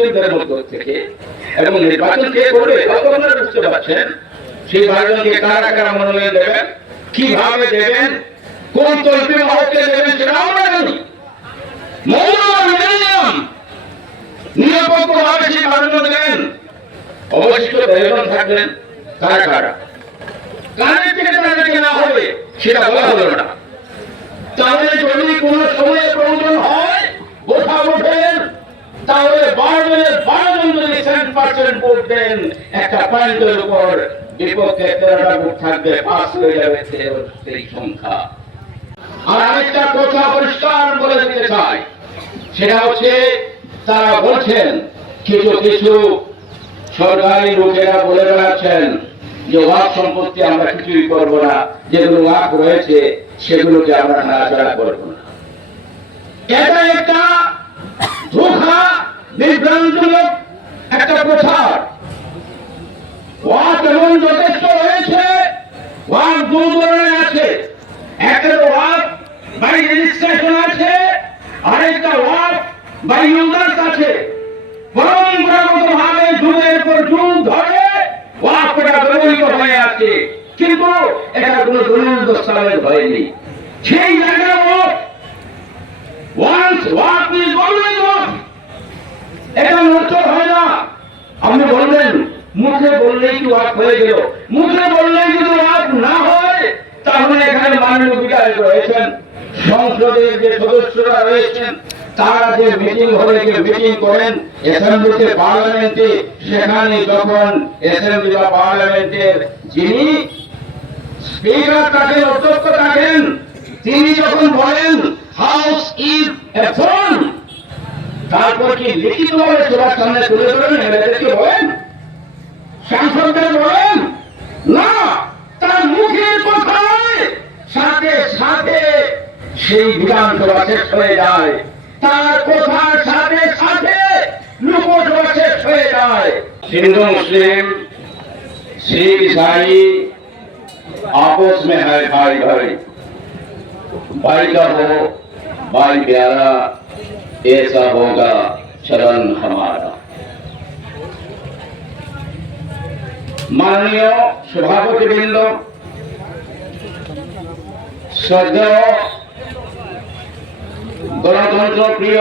মুসলিমদের মধ্য থেকে, এবং নির্বাচন কে করবে তত আপনারা বুঝতে পারছেন। সেই 12 জনকে কারা কারা মনোনয়ন দেবেন, কিভাবে দেবেন, কোন তল্পি মহলকে দেবেন সেটা আমরা জানি। নিরপেক্ষভাবে সেই 12 জন দেবেন। অবশিষ্ট 13 জন থাকবেন কারা কারা, কাদের থেকে তাদেরকে না হবে সেটা বলা হলো না। তাহলে যদি কোন সময়ে প্রয়োজন হয় বোঝা ওঠেন, তাহলে 12 জনের 12 জন যদি 7% ভোট দেন, একটা পয়েন্টের উপর বিপক্ষে 13টা ভোট থাকবে, পাস হয়ে যাবে সেই সংখ্যা। আর আরেকটা কথা পরিষ্কার বলে দিতে চাই, সেটা হচ্ছে তারা বলছেন, কিছু কিছু সরকারি লোকেরা বলে বেড়াচ্ছেন যে ওয়াক্ফ সম্পত্তি আমরা কিছুই করবো না, যেগুলো ওয়াক্ফ রয়েছে সেগুলোকে আমরা নাড়াচাড়া করবো না। এটা একটা ধোঁকা, বিভ্রান্তিমূলক একটা প্রচার। ওয়াক্ফ এমন যথেষ্ট রয়েছে, ওয়াক্ফ দু ধরনের আছে, একটা ওয়াক্ফ বাই রেজিস্ট্রেশন আছে, আরেকটা ওয়াক্ফ বাই ইউজার্স আছে। পরম্পরাগতভাবে যুগের পর যুগ ধরে ওয়াক্ফটা ব্যবহৃত হয়ে আছে, কিন্তু এটা কোনো দলিল দস্তাবেজ হয়নি। সেই জায়গায় once waqf is always waqf, এটা নড়চড় হয় না। আপনি বললেন মুখে বললেই কি ওয়াক্ফ হয়ে গেল? মুখে বললেই যদি ওয়াক্ফ না হয়, তাহলে এখানে মাননীয় বিধায়ক রয়েছেন, সংসদের যে সদস্যরা রয়েছেন, তারা যে মিটিং হলে মিটিং করেন অ্যাসেম্বলিতে, পার্লামেন্টে, সেখানে যখন অ্যাসেম্বলি বা পার্লামেন্টের যিনি স্পিকার থাকেন, অধ্যক্ষ থাকেন, তিনি যখন বলেন হাউস ইজ এ ফোন, তারপর কি লিখিতভাবে সবার সামনে তুলে ধরেন এদেরকে বলেন, সাংসদদের বলেন না, তার মুখের কথায় সাথে সাথে সেই বিধানসভা শেষ হয়ে যায়, তার কথার সাথে সাথে লোকসভা শেষ হয়ে যায়। हिंदू मुस्लिम सिख ईसाई आपस में है भाई भाई, भाई का हो भाई प्यारा, ऐसा होगा चरण हमारा। माननीय सभापति बृंद, श्रद्धेय गणतंत्र प्रिय,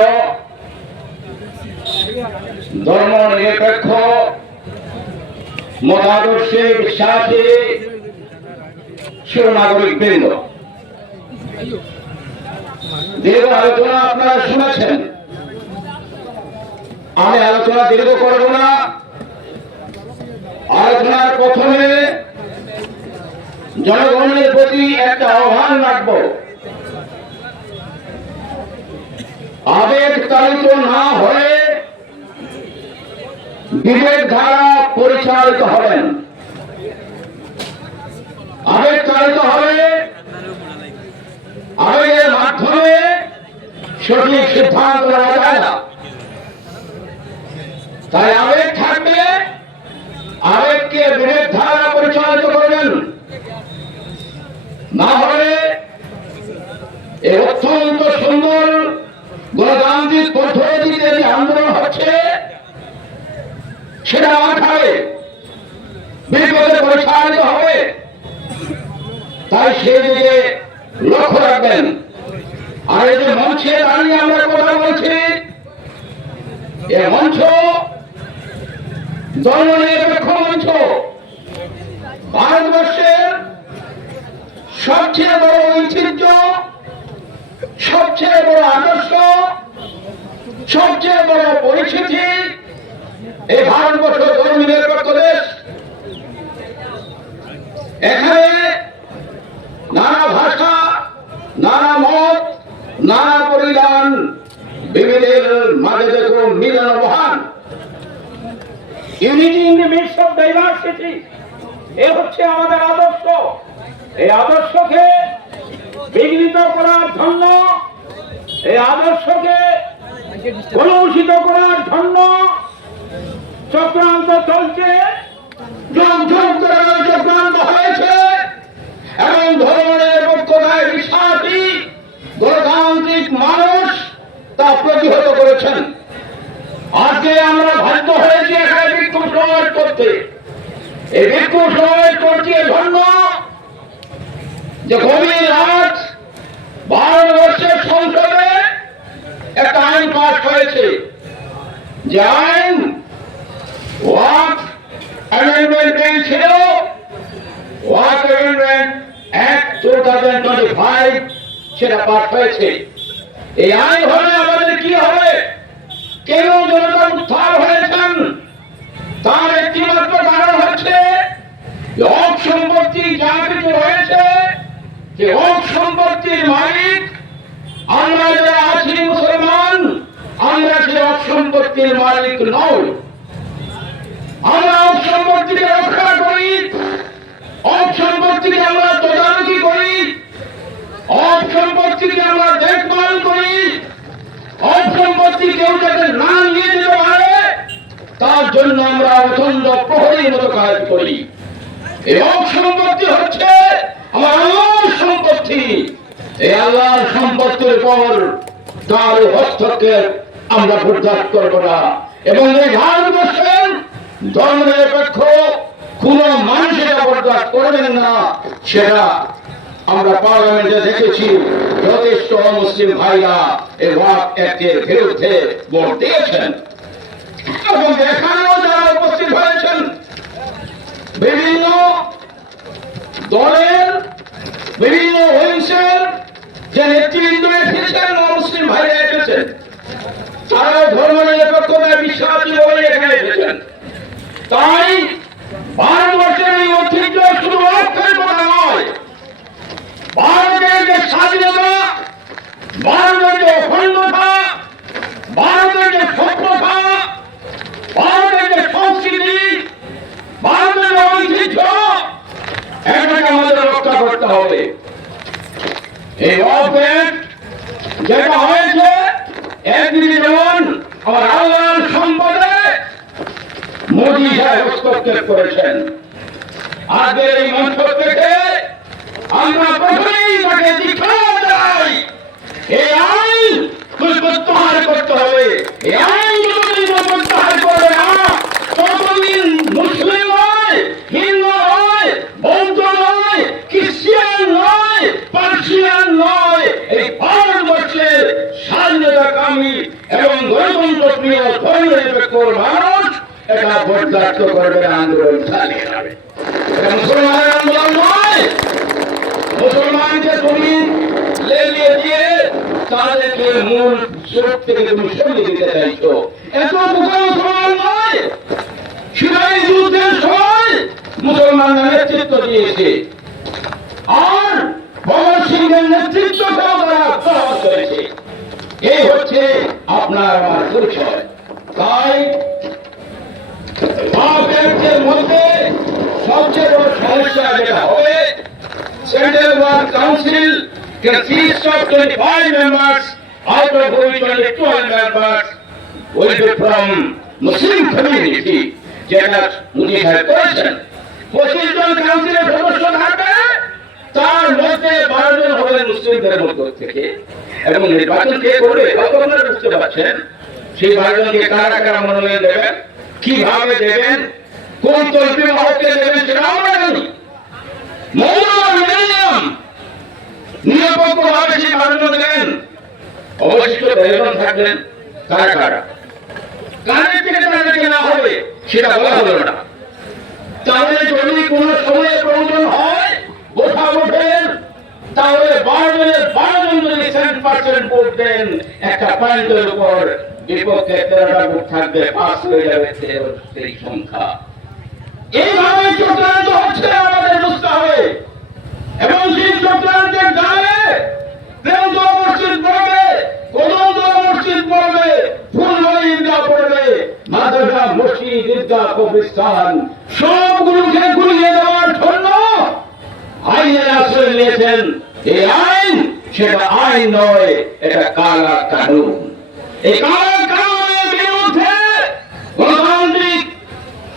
धर्म निरपेक्ष, मतादर्शे বিশ্বাসী সুনাগরিক বৃন্দ, দীর্ঘ আলোচনা আপনারা শুনেছেন, আমি আলোচনা দীর্ঘ করব না। আলোচনার প্রথমে জনগণের প্রতি একটা আহ্বান রাখব, আবেগ তাড়িত না হয়ে বিবেক ধারা পরিচালিত হবেন। আবেগ তাড়িত হবে, আবেগের মাধ্যমে সঠিক সিদ্ধান্ত নেওয়া যায় না। তাই আবেগ থাকবে, আবেগকে বিবেক ধারা পরিচালিত করবেন, না হলে এই অত্যন্ত সুন্দর গণতান্ত্রিক পদ্ধতিতে যে আন্দোলন হচ্ছে সেটা আঘাতে বিপদে পরিচালিত হবে। তাই সেই দিকে লক্ষ্য রাখবেন। আর এই যে মঞ্চে দাঁড়িয়ে আমরা কথা বলছি, এ মঞ্চ ধর্মনিরপেক্ষ মঞ্চ, ভারতবর্ষের সবচেয়ে বড় ঐতিহ্য, সবচেয়ে বড় আদর্শ, সবচেয়ে বড় পরিচিতি এই ভারতবর্ষ ধর্মনিরপেক্ষ দেশ। এখানে নানা ভাষা, নানা মত, নানা পরিধান, বিবিধের মাঝে দেখুন মিলন মহান। Unity in the midst of diversity, এ হচ্ছে আমাদের আদর্শ। এই আদর্শকে বিঘ্নিত করার জন্য, এই আদর্শকে কলুষিত করার জন্য চক্রান্ত চলছে, যুগ যুগ ধরে চক্রান্ত হয়েছে, এবং ধর্মনিরপেক্ষতায় বিশ্বাসী গণতান্ত্রিক মানুষ তা প্রতিহত করেছেন। আজকে আমরা বাধ্য হয়েছি এখানে বিক্ষোভ সমাবেশ করতে। এই বিক্ষোভ সমাবেশ করছি ধন্য যে গভীর রাত ভারতবর্ষের সংসদে একটা আইন পাস হয়েছে, যে আইন ওয়াকফ অ্যামেন্ডমেন্ট বিল ছিল, ওয়াকফ অ্যামেন্ডমেন্ট অ্যাক্ট 2025 সেটা পাস হয়েছে। এই আইন হলে আমাদের কি হবে? কেন জনতা উত্থান হয়েছেন তার একটি মাত্র কারণ হচ্ছে হক সম্পত্তি যা কিছু রয়েছে, যে হক সম্পত্তির মালিক আমরা যারা আছি মুসলমান, আমরা সে হক সম্পত্তির মালিক নই। আমরা হক সম্পত্তিকে রক্ষা করি, হক সম্পত্তিকে আমরা তদারকি করি, হক সম্পত্তিকে আমরা দেখভাল করি, হক সম্পত্তি কেউ যাতে না নিয়ে যেতে পারে তার জন্য আমরা অত্যন্ত প্রহরীর মতো কাজ করি। এই হক সম্পত্তি হচ্ছে আমার আল্লাহর সম্পত্তি। এই আল্লাহর সম্পত্তির পর তার হস্তক্ষেপ আমরা বরদাস্ত করব না। এবং এই ভারতবর্ষের ধর্মনিরপেক্ষ কোন মানুষ এটা বরদাস্ত করবেন না। সেটা আমরা পার্লামেন্টে দেখেছি, যথেষ্ট মুসলিম ভাইরা এই ওয়াকফ অ্যাক্টের বিরুদ্ধে ভোট দিয়েছেন। এবং এখানেও যারা উপস্থিত হয়েছেন বিভিন্ন দলের বিভিন্ন উইংসের যে নেতৃবৃন্দ এসেছেন, মুসলিম ভাইরা এসেছেন, তারাও ধর্মনিরপেক্ষতায় বিশ্বাসী বলে এখানে এসেছেন। তাই ভারতবর্ষের এই ঐতিহ্য শুধু ওয়াকফের কথা নয়, ভারতের যে স্বাধীনতা, ভারতের যে অখণ্ডতা, ভারতের যে সভ্যতা, ভারতের যে সংস্কৃতি, ভারতের যে ঐতিহ্য, এটাকে আমাদের রক্ষা করতে হবে। এই ওয়াকফ যেটা হয়েছে একদিকে যেমন আমার আল্লাহর সম্পদে মোদী সাহেব হস্তক্ষেপ করেছেন, আজকের এই মঞ্চ থেকে আমরা প্রথমেই তাকে দীক্ষা দেই, এই আইন প্রত্যাহার করতে হবে। এই আইন যদি প্রত্যাহার করবে না, ততদিন মুসলিম নয়, হিন্দু নয়, বৌদ্ধ নয়, খ্রিস্টান নয়, পার্সিয়ান নয়, এই ভারতবর্ষের স্বাধীনতাকামী এবং গণতন্ত্র প্রিয় ধর্মনিরপেক্ষ মানুষ এটা বরদাস্ত করবে, আন্দোলন চালিয়ে যাবে। এটা মুসলমানের আন্দোলন নয়। মুসলমানকে তুমি লেলিয়ে দিয়ে তাদেরকে মূল স্রোত থেকে তুমি সরিয়ে দিতে চাইছো, এত বোকা মুসলমান নয়। সিরাই যুদ্ধের সময় মুসলমানরা নেতৃত্ব দিয়েছে, আর ভগৎ সিংহের নেতৃত্বটাও তারা প্রভাব করেছে। এই হচ্ছে আপনার আমার পরিচয়। তাই ওয়াকফের মধ্যে সবচেয়ে বড় সমস্যা যেটা হবে, Central Work Council consists of 25 members, out of which only 12 members will be from Muslim community. যেটা উনি সাহেব করেছেন, 25 জন কাউন্সিলের সদস্য থাকবে, তার মধ্যে 12 জন হবেন মুসলিমদের মধ্য থেকে। এবং নির্বাচন কে করবে কত আপনারা বুঝতে পারছেন। সেই 12 জনকে কারা কারা মনোনয়ন দেবেন, কিভাবে দেবেন, কোন তরফে মহলকে দেবেন সেটা আমরা জানি। নিরপেক্ষভাবে সেই 12 জন দেবেন, অবশিষ্ট 13 জন থাকবেন। কারা কারা কানের থেকে তাদেরকে না হবে সেটা বলা হলো না। তাহলে যদি কোন সময়ে প্রয়োজন হয় ভোটা ভোটের, তাহলে 12 জনের 12 জন যদি 7% ভোট দেন, একটা পয়েন্টের উপর বিপক্ষে 13টা ভোট থাকবে, 5 হয়ে যাবে 13 সংখ্যা। এইভাবে চক্রান্ত হচ্ছে, আমাদের বুঝতে হবে। এবং সেই চক্রান্তের গায়ে প্রেমদোয়া মসজিদ পড়বে, কদমদোয়া মসজিদ পড়বে, ফুলবাড়ি ঈদগাহ পড়বে, মাদ্রাসা, মসজিদ, ঈদগাহ, কবরস্থান সবগুলোকে গুলিয়ে দেওয়ার জন্য আইনের আশ্রয় নিয়েছেন। এই আইন সেটা আইন নয়, এটা কালা কানুন। এই কালা কানুনের বিরুদ্ধে গণতান্ত্রিক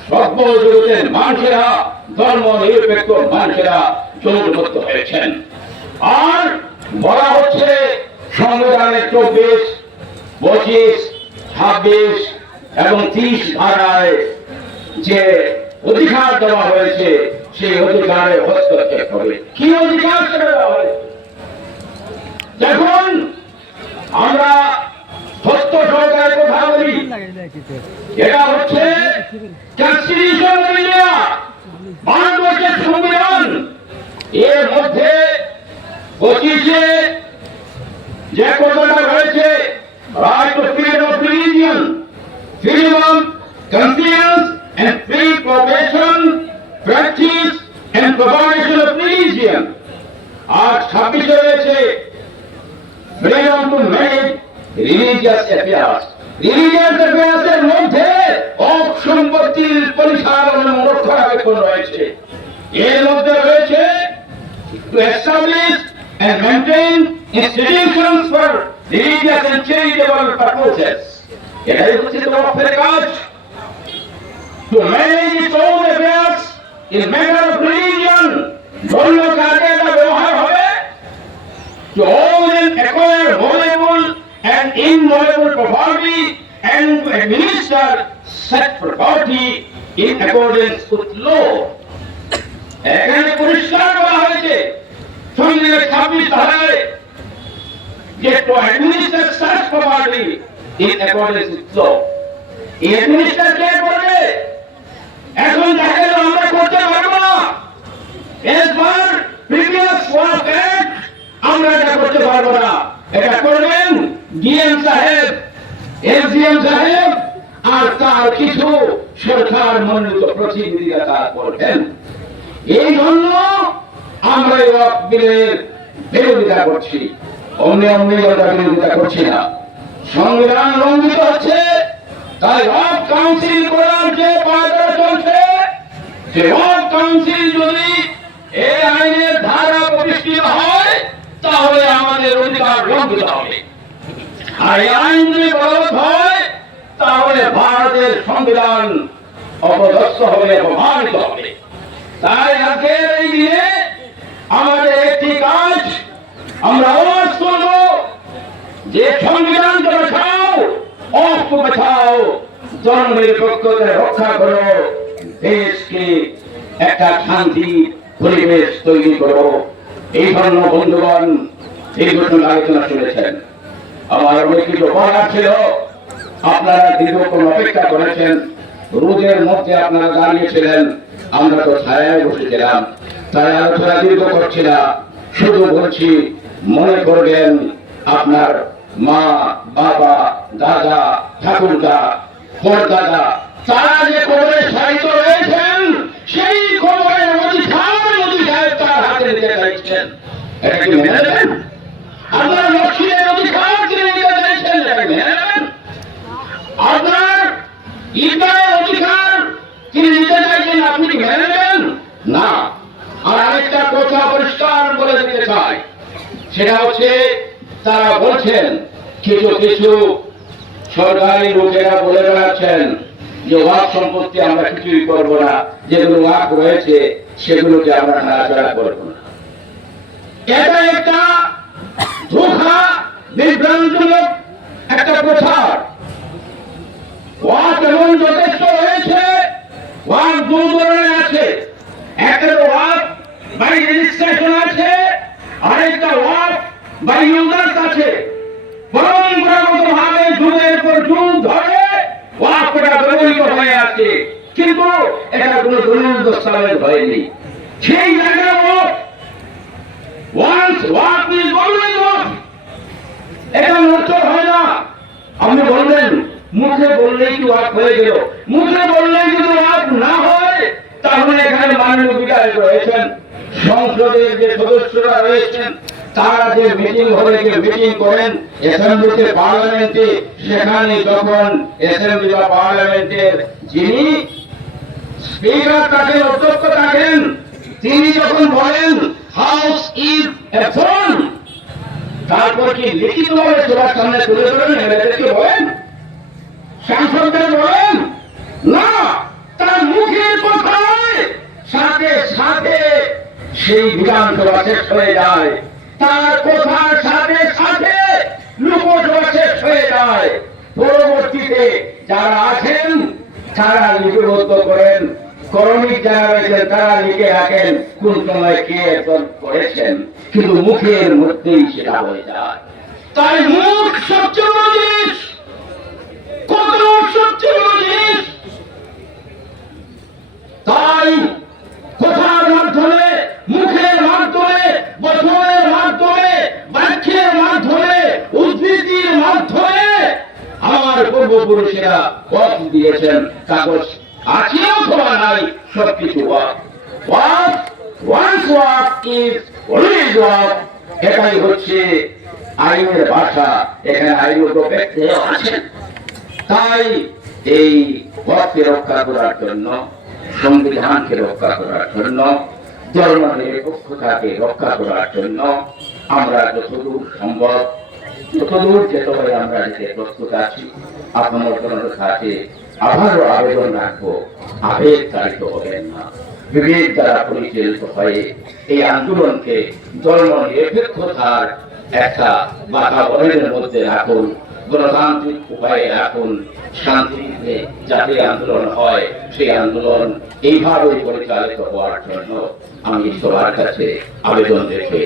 সভ্য জগতের মানুষেরা, ধর্ম নিরপেক্ষ মানুষেরা জোটবদ্ধ হয়েছেন। আর বলা হচ্ছে সংবিধানের 24, 25, 26, এবং 30 ধারায় যে অধিকার দেওয়া হয়েছে সেই অধিকারে হস্তক্ষেপ হবে। কি অধিকার সেটা দেওয়া হয়েছে? দেখুন, আমরা সত্য সহকারে কথা বলি, এটা হচ্ছে কনস্টিটিউশন অফ ইন্ডিয়া, ভারতবর্ষের সংবিধান। এর মধ্যে 25-এ যে কথাটা রয়েছে, right to freedom of religion, freedom of conscience and free profession, practice and propagation of religion. আর 26-এ রয়েছে freedom to manage religious affairs. Religious affairs এর মধ্যে সম্পত্তির পরিচালনা এবং রক্ষণাবেক্ষণ রয়েছে। এর মধ্যে রয়েছে to establish and maintain institutions for religious and charitable purposes. এটাই হচ্ছে ওয়াকফের কাজ। To manage its own affairs in matter of religion, ধর্ম কাজে এটা ব্যবহার হবে। To own and acquire movable and immovable property and to administer such property in accordance with law. এখানে পরিষ্কার করা হয়েছে সংবিধানের 26 ধারায় যে to administer such property in accordance with law. এই administer কে করবে? এখন দেখা গেল আমরা করতে পারবো না। As per previous Waqf Act আমরা এটা করতে পারবো না। এটা করবেন ডিএম সাহেব, এসডিএম সাহেব আর তার কিছু সরকার মনোনীত প্রতিনিধিরা তা করবেন। এই জন্য আমরা এই ওয়াকফ বিলের বিরোধিতা করছি, অন্য বিরোধিতা করছি না। সংবিধান লঙ্ঘিত হচ্ছে, তাই ওয়াকফ কাউন্সিল করার যে পায়রা চলছে, সে ওয়াকফ কাউন্সিল যদি এই আইনের ধারা প্রতিষ্ঠিত হয় তাহলে আমাদের অধিকার লঙ্ঘিত হবে। আর এই আইন যদি বলবৎ হয় তাহলে ভারতের সংবিধান অপদস্থ হবে, অপমানিত হবে। তাই আজকের এই দিনে আমাদের একটি কাজ, আমরা আওয়াজ করব যে সংবিধানকে বাঁচাও, ওয়াকফকে বাঁচাও, ধর্মনিরপেক্ষতা রক্ষা করো, দেশকে একটা শান্তি পরিবেশ তৈরি করো। এই ধরনের বন্ধুগণ দীর্ঘক্ষণ আলোচনা শুনেছেন। আমার অনেক কিছু বলার ছিল, আপনারা দীর্ঘক্ষণ অপেক্ষা করেছেন, রোদের মধ্যে আপনারা দাঁড়িয়েছিলেন, আমরা তো ছায়ায় বসেছিলাম, তাই আলোচনা দীর্ঘ করছি না। শুধু বলছি, মনে করবেন আপনার মা, বাবা, দাদা, ঠাকুরদা, পরদাদা তারা যে কবরে সাহিত্য রয়েছেন, সেই কবরের অধিকার মোদী সাহেব তার হাতে নিতে চাইছেন। এটা কি মেনে নেবেন? আপনার মসজিদের অধিকার তিনি নিতে চাইছেন, এটা মেনে নেবেন? আপনার ঈদগাহের অধিকার তিনি নিতে চাইছেন, আপনি কি মেনে নেবেন? না। আর আরেকটা কথা পরিষ্কার বলে দিতে চাই, সেটা হচ্ছে তারা বলছেন, কিছু কিছু সরকারি লোকেরা বলে বেড়াচ্ছেন যে ওয়াকফ সম্পত্তি আমরা কিছুই করবো না, যেগুলো ওয়াকফ রয়েছে সেগুলোকে আমরা নাড়াচাড়া করবো না। এটা একটা ধোঁকা, বিভ্রান্তিমূলক একটা প্রচার। ওয়াকফ এমন যথেষ্ট রয়েছে, ওয়াকফ দু ধরনের আছে, একটা ওয়াকফ বাই রেজিস্ট্রেশন আছে, আরেকটা ওয়াকফ বাই ইউজার্স আছে। পরম্পরাগতভাবে যুগের পর যুগ ধরে ওয়াকফটা ব্যবহৃত হয়ে আছে, কিন্তু এটা কোনো দলিল দস্তাবেজ হয়নি। সেই জায়গায় ওয়াকফ ইজ অলওয়েজ ওয়াকফ, এটা নড়চড় হয় না। আপনি বললেন মুখে বললেই কি ওয়াকফ হয়ে গেল? মুখে বললেই যদি ওয়াকফ না হয় তাহলে এখানে মাননীয় বিধায়ক রয়েছেন, সংসদের যে সদস্যরা রয়েছেন, তারা যে মিটিং হলে যে মিটিং করেন অ্যাসেম্বলিতে, পার্লামেন্টে, সেখানে যখন অ্যাসেম্বলি বা পার্লামেন্টের যিনি স্পিকার থাকেন, অধ্যক্ষ থাকেন, তিনি যখন বলেন হাউস ইজ এ থ্রোন, তারপর কি লিখিতভাবে সবার সামনে তুলে ধরেন এমএলএদেরকে বলেন, সাংসদদের বলেন? না, তার মুখের কথায় সাথে সাথে সেই বিধানসভা শেষ হয়ে যায়, তার কথার সাথে সাথে লোকসভা শেষ হয়ে যায়, পরবর্তীতে যারা আছেন তারা লিপিবদ্ধ করেন, কর্মী যারা রয়েছেন তারা লিখে রাখেন কোন সময় কে করেছেন, কিন্তু মুখের মধ্যেই সেটা হয়ে যায়। তাই মুখ সবচেয়ে বড় জিনিস, কত সবচেয়ে বড় জিনিস। তাই কথার মাধ্যমে, মুখের মাধ্যমে, বচনের মাধ্যমে, বাক্যের মাধ্যমে, উদ্ধৃতির মাধ্যমে আমার পূর্বপুরুষেরা পথ দিয়েছেন। কাগজ আছে অথবা নাই, সবকিছু waqf. Waqf, once waqf is always waqf. এটাই হচ্ছে আইনের ভাষা। এখানে আইনগত ব্যক্তি আছেন। তাই এই পথকে রক্ষা করার জন্য, সংবিধানকে রক্ষা করার জন্য, ধর্ম নিরপেক্ষতাকে রক্ষা করার জন্য আমরা যতদূর সম্ভব, যতদূর যেতে হয় আমরা যেতে প্রস্তুত আছি। আপনার জনের কাছে আবারও আবেদন রাখবো, আবেগ চালিত হবেন না, বিবেক দ্বারা পরিচালিত হয়ে এই আন্দোলনকে ধর্ম নিরপেক্ষতার একটা বাতাবরণের মধ্যে রাখুন, গণতান্ত্রিক উপায়ে রাখুন, শান্তিতে যাতে আন্দোলন হয় সেই আন্দোলন এইভাবে পরিচালিত হওয়ার জন্য আমি সবার কাছে আবেদন রেখে